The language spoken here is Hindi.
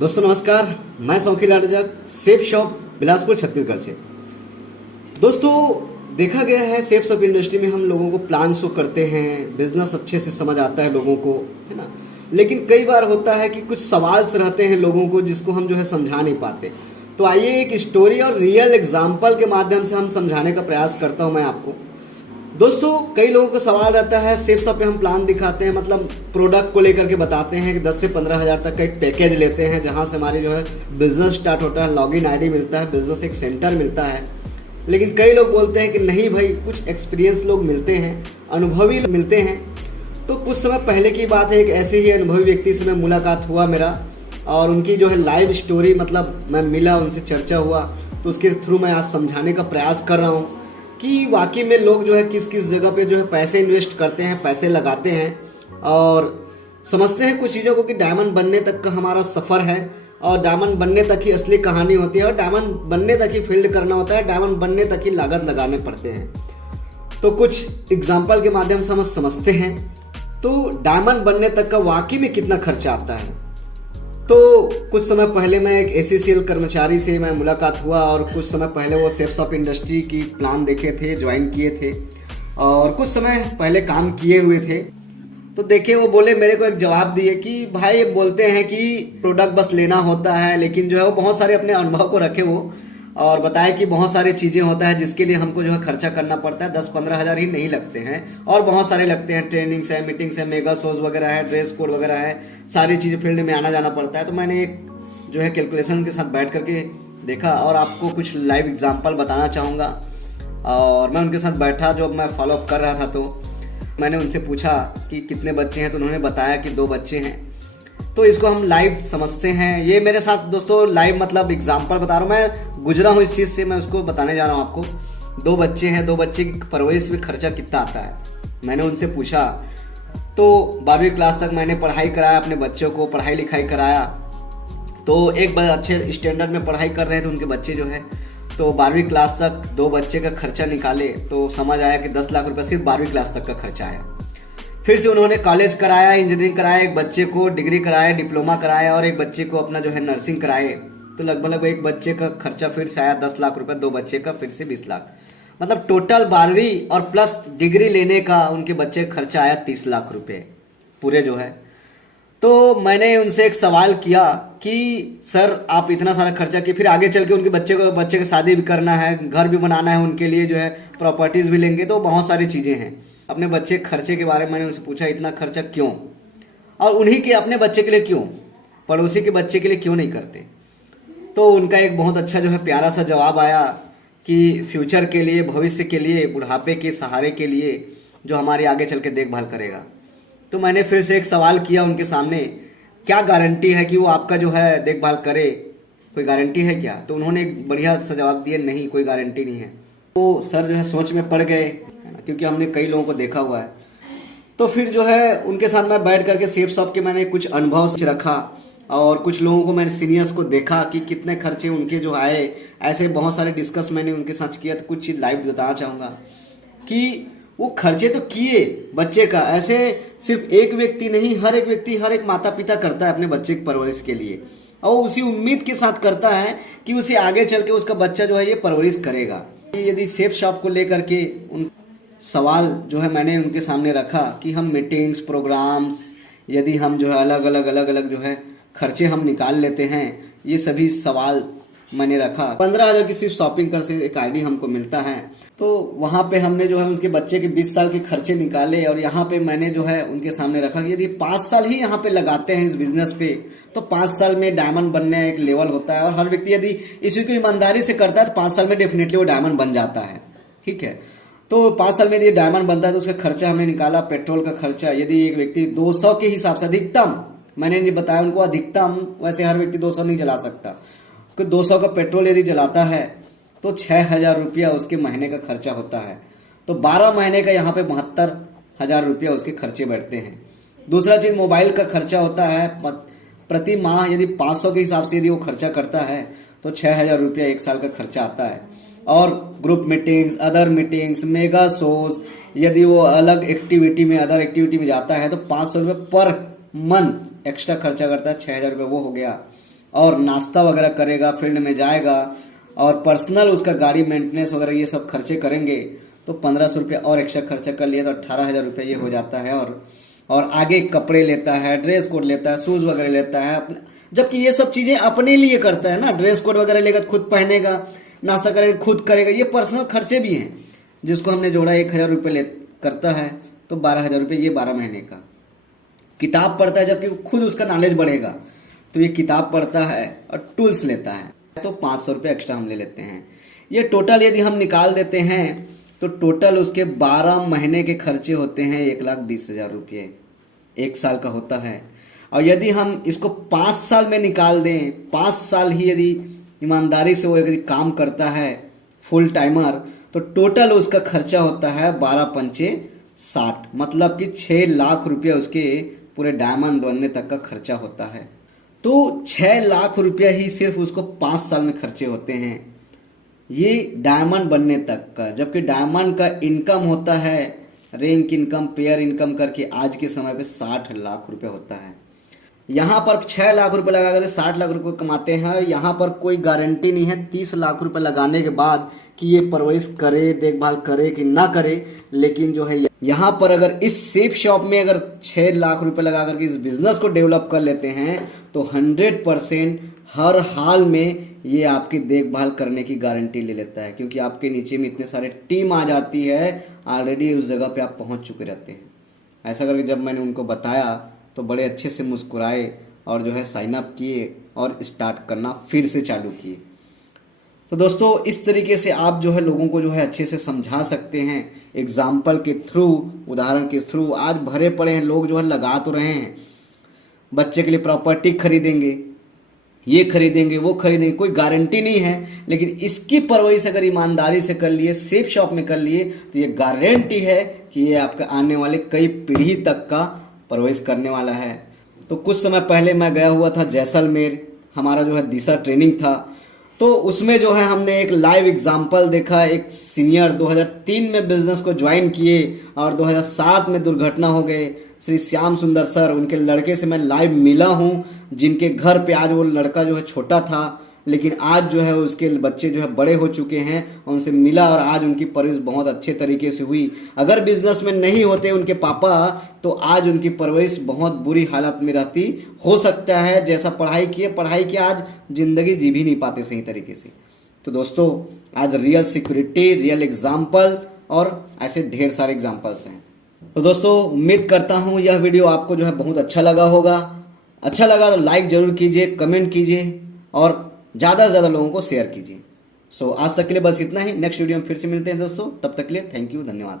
दोस्तों नमस्कार, मैं सौखी लाडजक सेफ शॉप बिलासपुर छत्तीसगढ़ से। दोस्तों देखा गया है सेफ शॉप इंडस्ट्री में हम लोगों को प्लान शो करते हैं, बिजनेस अच्छे से समझ आता है लोगों को, है ना। लेकिन कई बार होता है कि कुछ सवाल रहते हैं लोगों को जिसको हम जो है समझा नहीं पाते। तो आइए एक स्टोरी और रियल एग्जाम्पल के माध्यम से हम समझाने का प्रयास करता हूं मैं आपको। दोस्तों कई लोगों का सवाल रहता है, सेफ शॉप पे हम प्लान दिखाते हैं, मतलब प्रोडक्ट को लेकर के बताते हैं कि 10 से 15 हज़ार तक का एक पैकेज लेते हैं जहां से हमारी जो है बिजनेस स्टार्ट होता है, लॉगिन आईडी मिलता है, बिजनेस एक सेंटर मिलता है। लेकिन कई लोग बोलते हैं कि नहीं भाई, कुछ एक्सपीरियंस लोग मिलते हैं, अनुभवी मिलते हैं। तो कुछ समय पहले की बात है, एक ऐसे ही अनुभवी व्यक्ति से मैं मुलाकात हुआ मेरा, और उनकी जो है लाइव स्टोरी, मतलब मैं मिला, उनसे चर्चा हुआ, तो उसके थ्रू मैं आज समझाने का प्रयास कर रहा हूँ कि वाकई में लोग जो है किस किस जगह पे जो है पैसे इन्वेस्ट करते हैं, पैसे लगाते हैं और समझते हैं कुछ चीज़ों को कि डायमंड बनने तक का हमारा सफ़र है और डायमंड बनने तक ही असली कहानी होती है और डायमंड बनने तक ही फील्ड करना होता है, डायमंड बनने तक ही लागत लगाने पड़ते हैं। तो कुछ एग्जाम्पल के माध्यम से हम समझते हैं तो डायमंड बनने तक का वाकई में कितना खर्चा आता है। तो कुछ समय पहले मैं एक एसीसीएल कर्मचारी से मैं मुलाकात हुआ और कुछ समय पहले वो सेफ शॉप इंडस्ट्री की प्लान देखे थे, ज्वाइन किए थे और कुछ समय पहले काम किए हुए थे। तो देखिए वो बोले, मेरे को एक जवाब दिए कि भाई बोलते हैं कि प्रोडक्ट बस लेना होता है, लेकिन जो है वो बहुत सारे अपने अनुभव को रखे वो और बताया कि बहुत सारी चीज़ें होता है जिसके लिए हमको जो है खर्चा करना पड़ता है। 10-15 हज़ार ही नहीं लगते हैं और बहुत सारे लगते हैं, ट्रेनिंग्स है, मीटिंग्स है, मेगा शोज वगैरह है, ड्रेस कोड वगैरह है, सारी चीज़ें फील्ड में आना जाना पड़ता है। तो मैंने एक जो है कैलकुलेशन के साथ बैठ करके देखा और आपको कुछ लाइव एग्जाम्पल बताना चाहूँगा। और मैं उनके साथ बैठा, जो मैं फॉलोअप कर रहा था, तो मैंने उनसे पूछा कि कितने बच्चे हैं, तो उन्होंने बताया कि 2 बच्चे हैं। तो इसको हम लाइव समझते हैं। ये मेरे साथ दोस्तों लाइव मतलब एग्जांपल बता रहा हूँ, मैं गुजरा हूँ इस चीज़ से, मैं उसको बताने जा रहा हूँ आपको। 2 बच्चे हैं, 2 बच्चे की परवरिश में खर्चा कितना आता है मैंने उनसे पूछा। तो 12वीं क्लास तक मैंने पढ़ाई कराया, अपने बच्चों को पढ़ाई लिखाई कराया। तो एक बार अच्छे स्टैंडर्ड में पढ़ाई कर रहे थे उनके बच्चे जो है। तो 12वीं क्लास तक 2 बच्चे का खर्चा निकाले तो समझ आया कि 10 लाख रुपये सिर्फ 12वीं क्लास तक का खर्चा आया। फिर से उन्होंने कॉलेज कराया, इंजीनियरिंग कराया, एक बच्चे को डिग्री कराया, डिप्लोमा कराया और एक बच्चे को अपना जो है नर्सिंग कराए। तो लगभग एक बच्चे का खर्चा फिर से आया 10 लाख रुपए, 2 बच्चे का फिर से 20 लाख, मतलब टोटल 12वीं और प्लस डिग्री लेने का उनके बच्चे का खर्चा आया 30 लाख रुपए पूरे जो है। तो मैंने उनसे एक सवाल किया कि सर आप इतना सारा खर्चा किए, फिर आगे चल के उनके बच्चे का शादी भी करना है, घर भी बनाना है, उनके लिए जो है प्रॉपर्टीज भी लेंगे, तो बहुत सारी चीज़ें हैं। अपने बच्चे खर्चे के बारे में मैंने उनसे पूछा, इतना खर्चा क्यों, और उन्हीं के अपने बच्चे के लिए क्यों, पड़ोसी के बच्चे के लिए क्यों नहीं करते। तो उनका एक बहुत अच्छा जो है प्यारा सा जवाब आया कि फ्यूचर के लिए, भविष्य के लिए, बुढ़ापे के सहारे के लिए जो हमारे आगे चल के देखभाल करेगा। तो मैंने फिर से एक सवाल किया उनके सामने, क्या गारंटी है कि वो आपका जो है देखभाल करे, कोई गारंटी है क्या। तो उन्होंने एक बढ़िया सा जवाब दिया, नहीं कोई गारंटी नहीं है। तो सर जो है सोच में पड़ गए, क्योंकि हमने कई लोगों को देखा हुआ है। तो फिर जो है उनके साथ मैं बैठ करके सेफ शॉप के मैंने कुछ अनुभव रखा और कुछ लोगों को मैंने सीनियर्स को देखा कि कितने खर्चे उनके जो आए, ऐसे बहुत सारे डिस्कस मैंने उनके साथ किया। तो कुछ चीज़ लाइव बताना चाहूँगा कि वो खर्चे तो किए बच्चे का, ऐसे सिर्फ एक व्यक्ति नहीं, हर एक व्यक्ति, हर एक माता पिता करता है अपने बच्चे की परवरिश के लिए, और उसी उम्मीद के साथ करता है कि उसे आगे चल के उसका बच्चा जो है ये परवरिश करेगा। यदि सेफ शॉप को लेकर के उन सवाल जो है मैंने उनके सामने रखा कि हम मीटिंग्स, प्रोग्राम्स, यदि हम जो है अलग अलग जो है खर्चे हम निकाल लेते हैं, ये सभी सवाल मैंने रखा। 15 हज़ार की सिर्फ शॉपिंग कर से एक आईडी हमको मिलता है। तो वहाँ पे हमने जो है उसके बच्चे के 20 साल के खर्चे निकाले और यहाँ पे मैंने जो है उनके सामने रखा कि यदि 5 साल ही यहाँ पे लगाते हैं इस बिजनेस पे, तो 5 साल में डायमंड बनने एक लेवल होता है और हर व्यक्ति यदि इसी को ईमानदारी से करता है तो 5 साल में डेफिनेटली वो डायमंड बन जाता है। ठीक है, तो 5 साल में यदि डायमंड बनता है तो उसका खर्चा हमने निकाला, पेट्रोल का खर्चा। यदि एक व्यक्ति 200 के हिसाब से अधिकतम, मैंने नहीं बताया उनको अधिकतम, वैसे हर व्यक्ति 200 नहीं जला सकता, तो 200 का पेट्रोल यदि जलाता है तो 6,000 रुपया उसके महीने का खर्चा होता है। तो 12 महीने का यहाँ पे 72,000 रुपया उसके खर्चे बैठते हैं। दूसरा चीज़ मोबाइल का खर्चा होता है प्रति माह, यदि 500 के हिसाब से यदि वो खर्चा करता है तो 6,000 रुपया 1 साल का खर्चा आता है। और group meetings, other meetings, mega shows, यदि वो अलग एक्टिविटी में, अदर एक्टिविटी में जाता है तो 500 रुपये पर मंथ एक्स्ट्रा खर्चा करता है, 6,000 रुपये वो हो गया। और नाश्ता वगैरह करेगा, फील्ड में जाएगा और पर्सनल उसका गाड़ी मेंटेनेंस वगैरह ये सब खर्चे करेंगे तो 1500 रुपया और एक्स्ट्रा खर्चा कर लिया तो 18,000 रुपया ये हो जाता है। और आगे कपड़े लेता है, ड्रेस कोड लेता है, शूज़ वगैरह लेता है अपने, जबकि ये सब चीज़ें अपने लिए करता है ना। ड्रेस कोड वगैरह लेगा तो खुद पहनेगा, नाश्ता करेगा खुद करेगा, ये पर्सनल खर्चे भी हैं जिसको हमने जोड़ा 1,000 रुपये ले करता है तो 12,000 रुपये ये 12 महीने का। किताब पढ़ता है जबकि खुद उसका नॉलेज बढ़ेगा तो ये किताब पढ़ता है और टूल्स लेता है तो 500 रुपये एक्स्ट्रा हम ले लेते हैं। ये टोटल यदि हम निकाल देते हैं तो टोटल उसके 12 महीने के खर्चे होते हैं 1,20,000 रुपये, 1 साल का होता है। और यदि हम इसको 5 साल में निकाल दें, 5 साल ही यदि ईमानदारी से वो यदि काम करता है फुल टाइमर तो टोटल उसका खर्चा होता है 12 पंचे 60, मतलब कि 6 लाख रुपया उसके पूरे डायमंड बनने तक का खर्चा होता है। तो 6 लाख रुपया ही सिर्फ उसको 5 साल में खर्चे होते हैं ये डायमंड बनने तक का, जबकि डायमंड का इनकम होता है रैंक इनकम, पेयर इनकम करके आज के समय पे 60 लाख रुपया होता है। यहाँ पर 6 लाख रुपए लगा कर 60 लाख रुपए कमाते हैं। यहाँ पर कोई गारंटी नहीं है 30 लाख रुपए लगाने के बाद कि ये परवरिश करे, देखभाल करे कि ना करे, लेकिन जो है यहाँ पर अगर इस सेफ शॉप में अगर 6 लाख रुपए लगा करके इस बिजनेस को डेवलप कर लेते हैं तो 100% हर हाल में ये आपकी देखभाल करने की गारंटी ले लेता है, क्योंकि आपके नीचे में इतने सारे टीम आ जाती है, ऑलरेडी उस जगह पे आप पहुंच चुके रहते हैं। ऐसा करके जब मैंने उनको बताया तो बड़े अच्छे से मुस्कुराए और जो है साइन अप किए और स्टार्ट करना फिर से चालू किए। तो दोस्तों इस तरीके से आप जो है लोगों को जो है अच्छे से समझा सकते हैं, एग्जाम्पल के थ्रू, उदाहरण के थ्रू। आज भरे पड़े हैं लोग जो है लगा तो रहे हैं, बच्चे के लिए प्रॉपर्टी खरीदेंगे, ये खरीदेंगे वो खरीदेंगे, कोई गारंटी नहीं है, लेकिन इसकी परवरिश अगर ईमानदारी से कर लिए, सेफ शॉप में कर लिए तो ये गारंटी है कि ये आपके आने वाले कई पीढ़ी तक का परवरिश करने वाला है। तो कुछ समय पहले मैं गया हुआ था जैसलमेर, हमारा जो है दिशा ट्रेनिंग था, तो उसमें जो है हमने एक लाइव एग्जाम्पल देखा। एक सीनियर 2003 में बिजनेस को ज्वाइन किए और 2007 में दुर्घटना हो गए। श्री श्याम सुंदर सर, उनके लड़के से मैं लाइव मिला हूँ, जिनके घर पे आज वो लड़का जो है छोटा था, लेकिन आज जो है उसके बच्चे जो है बड़े हो चुके हैं। उनसे मिला और आज उनकी परवरिश बहुत अच्छे तरीके से हुई। अगर बिजनेस में नहीं होते उनके पापा तो आज उनकी परवरिश बहुत बुरी हालत में रहती, हो सकता है जैसा पढ़ाई किए आज जिंदगी जी भी नहीं पाते सही तरीके से। तो दोस्तों आज रियल सिक्योरिटी, रियल एग्जाम्पल और ऐसे ढेर सारे एग्जाम्पल्स हैं। तो दोस्तों उम्मीद करता हूँ यह वीडियो आपको जो है बहुत अच्छा लगा होगा। अच्छा लगा तो लाइक जरूर कीजिए, कमेंट कीजिए और ज़्यादा से ज़्यादा लोगों को शेयर कीजिए। आज तक के लिए बस इतना ही। नेक्स्ट वीडियो में फिर से मिलते हैं दोस्तों, तब तक के लिए थैंक यू, धन्यवाद।